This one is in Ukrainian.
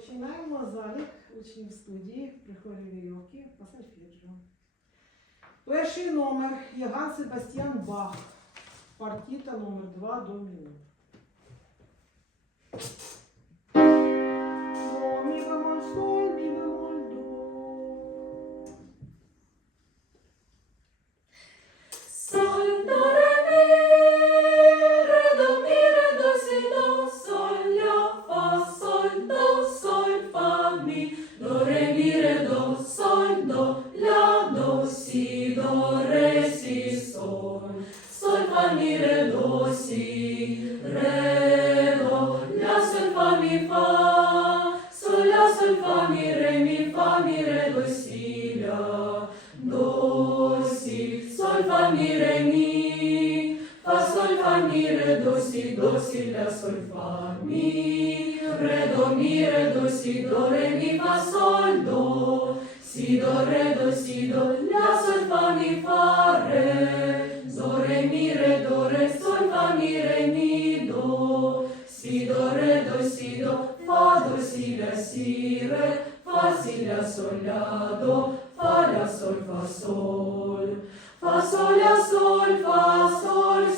Починаємо залік учнів студії при хорі Вірьовки по. Перший номер Яган Себастьян Бах. Партіта номер 2 до мінут. Fa, mi, do, re, mi, re, do, sol, do, la, do, si, do, re, si, sol, sol, fa, mi, re, do, si, re, do, la, sol, fa, mi, fa, sol, la, sol, fa, mi, re, mi, fa, mi, re, do, si, la, do, si, sol, fa, mi, re, mi, fa, sol, fa, mi, re, do, si, do, si, la, sol, fa, mi, re, do, mi, re, do, si, do, re, mi, fa, sol, do, si, do, re, do, si, do, la, sol, fa, mi, fa, re, do, re, mi, re, do, re, sol, fa, mi, re, mi, do, si, do, re, do, si, do, fa, do, si, la, si, re, fa, si, la, sol, la, do, fa, la, sol, fa, sol, fa, sol,